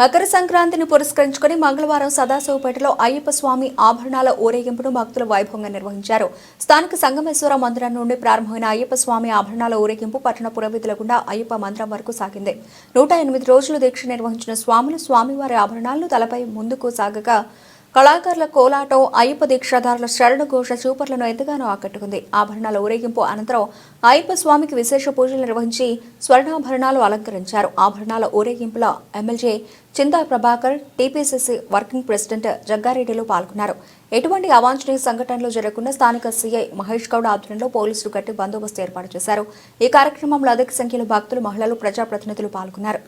మకర సంక్రాంతిని పురస్కరించుకుని మంగళవారం సదాశివపేటలో అయ్యప్ప స్వామి ఆభరణాల ఊరేగింపును భక్తులు వైభవంగా నిర్వహించారు. స్థానిక సంగమేశ్వర మందిరం నుండి ప్రారంభమైన అయ్యప్ప స్వామి ఆభరణాల ఊరేగింపు పట్టణ పురవీధుల గుండా అయ్యప్ప మందిరం వరకు సాగింది. 108 రోజులు దీక్ష నిర్వహించిన స్వాములు స్వామివారి ఆభరణాలను తలపై ముందుకు సాగగా కళాకారుల కోలాటం అయ్యప్ప దీక్షాదారుల శరణఘోష చూపర్లను ఎంతగానో ఆకట్టుకుంది. ఆభరణాల ఊరేగింపు అనంతరం అయ్యప్ప స్వామికి విశేష పూజలు నిర్వహించి స్వర్ణాభరణాలు అలంకరించారు. ఆభరణాల ఊరేగింపులో MLA Chinta Prabhakar, TPCC working president జగ్గారెడ్డిలు పాల్గొన్నారు. ఎటువంటి అవాంఛనీయ సంఘటనలు జరగకుండా స్థానిక సీఐ మహేష్ గౌడ్ ఆధ్వర్యంలో పోలీసులు గట్టి బందోబస్తు ఏర్పాటు చేశారు. ఈ కార్యక్రమంలో అధిక సంఖ్యలో భక్తులు, మహిళలు, ప్రజాప్రతినిధులు పాల్గొన్నారు.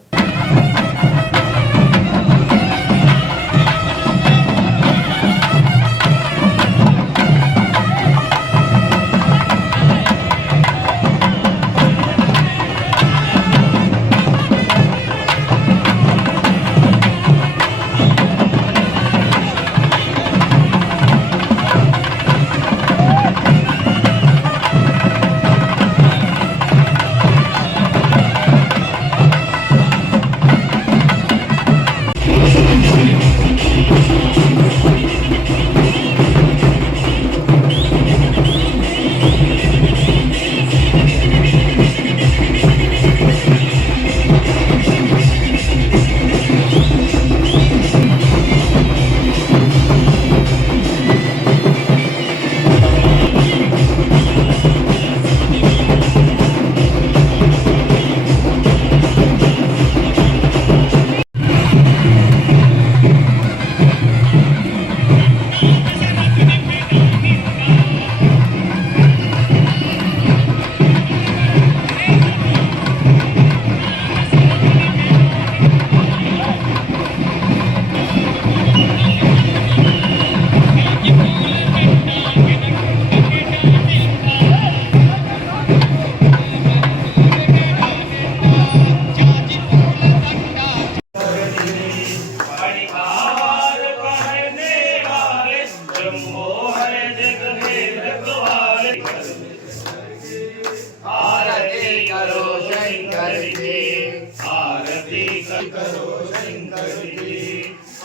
करो शंकर जी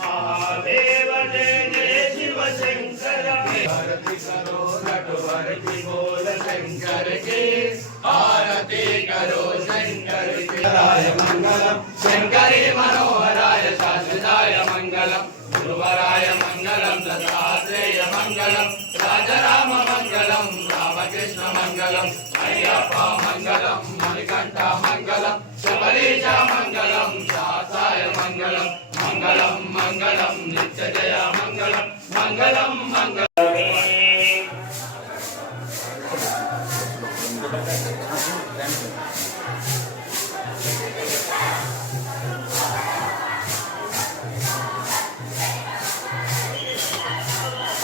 महादेव जय जय शिव शंकर आरती करो नटवर की बोल शंकर की आरती करो शंकर की राय मंगलम शंकरी मनोहराय शाश्वताय मंगलम गुरुवराय मंगलम दत्तात्रेय मंगलम राजराम मंगलम रामकृष्ण मंगलम अय्यप्पा मंगलम मणिकंठ मंगलम सबरीश मंगलम शासाय मंगलम मंगलम मंगलम नित्य जय मंगलम मंगलम मंगलम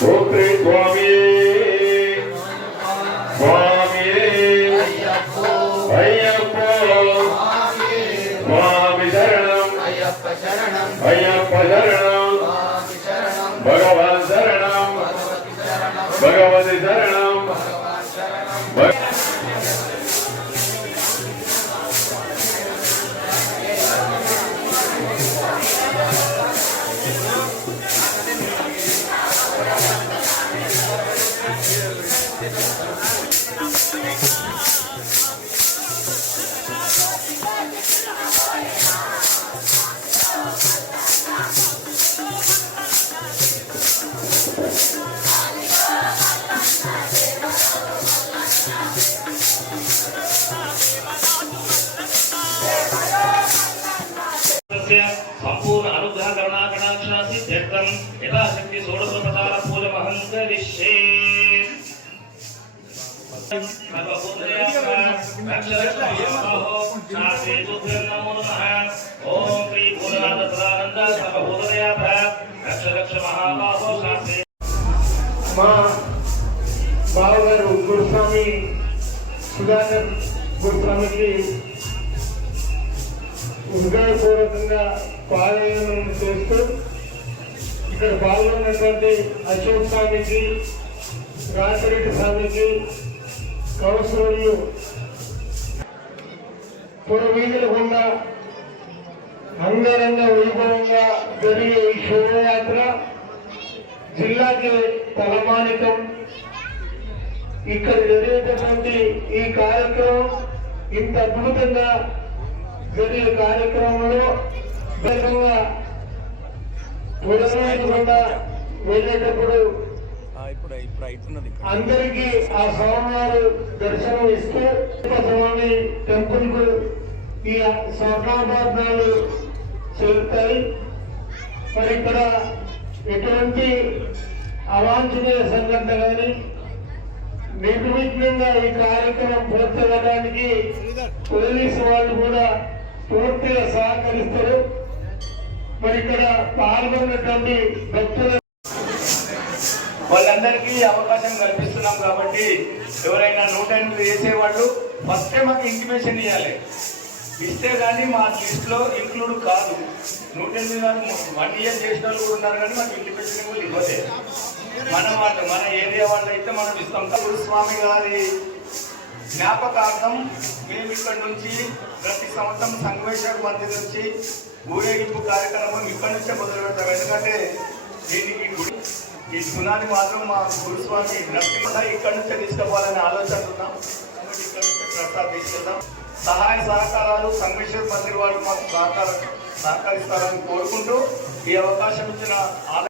ओके स्वामी स्वामी अय्यप्पो अय्यप्पो स्वामी शरणम अय्यप्प शरणम अय्यप्प शरणम स्वामी शरणम भगवान शरणम भगवती शरणम भगवती शरणम भगवान शरणम संपूर्ण अनुग्रह करुणाकटाक्षासि त्यक्तं यथाशक्ति षोडशोपचार पूजमहं करिष्ये ओम श्री भोलेनाथ सदानंद सर्वभूतदयाभ्य रक्ष रक्ष महाबाहो शास्त्रे మా బావగారు గురుస్వామి సుధాకర్ గురుస్వామికి హృదయపూర్వకంగా పారాయణం చేస్తూ ఇక్కడ పాల్గొన్నటువంటి అశోక్ స్వామికి, రాసిరెడ్డి స్వామికి, కౌన్సిలర్లు పురవీధుల గుండా అంగరంగ వైభవంగా జరిగే ఈ శోభయాత్ర జిల్లాకి తలమానికం. ఇక్కడ జరిగేటటువంటి ఈ కార్యక్రమం ఇంత అద్భుతంగా జరిగే కార్యక్రమంలో వేగంగా కూడా వెళ్ళేటప్పుడు అందరికీ ఆ స్వామివారు దర్శనం ఇస్తూ స్వామి టెంపుల్ కు ఈ స్వర్ణాభరణాలు చెల్లుతాయి. మరి ఇక్కడ ఎటువంటి అవాంఛనీయ సంఘటన కానీ నిర్విఘ్నంగా ఈ కార్యక్రమం పూర్తవడానికి పోలీసు వాళ్ళు కూడా పూర్తిగా సహకరిస్తారు. మరి ఇక్కడ పాల్గొన్నటువంటి భక్తుల వాళ్ళందరికీ అవకాశం కల్పిస్తున్నాం కాబట్టి ఎవరైనా 108 వేసేవాళ్ళు ఫస్టే మాకు ఇంటిమేషన్ ఇవ్వాలి. ఇస్తే కానీ మా లిస్ట్లో ఇంక్లూడ్ కాదు. 108 కాదు 1 ఇయర్ చేసిన వాళ్ళు కూడా ఉన్నారు కానీ మాకు ఇంటిమేషన్ కూడా ఇవ్వలేదు. మన ఏరియా వాళ్ళు అయితే మనం ఇస్తాం. గురుస్వామి గారి జ్ఞాపకార్థం మేము ఇక్కడ నుంచి ప్రతి సంవత్సరం సంగమేశ్వర మందిర్ నుంచి ఊరేగింపు కార్యక్రమం ఇక్కడి నుంచే మొదలు పెడతాం. ఎందుకంటే దీనికి ఈ గుణాన్ని మాత్రం మా గురుస్వామి ఇక్కడి నుంచే తీసుకోవాలని ఆలోచన ఉన్నాం. ఇక్కడి నుంచే ప్రసాద్ తీసుకెళ్దాం. సహాయ సహకారాలు సంగమేశ్వర మందిర్ వాళ్ళు మాకు సహకరిస్తారని కోరుకుంటూ ఈ అవకాశం ఇచ్చిన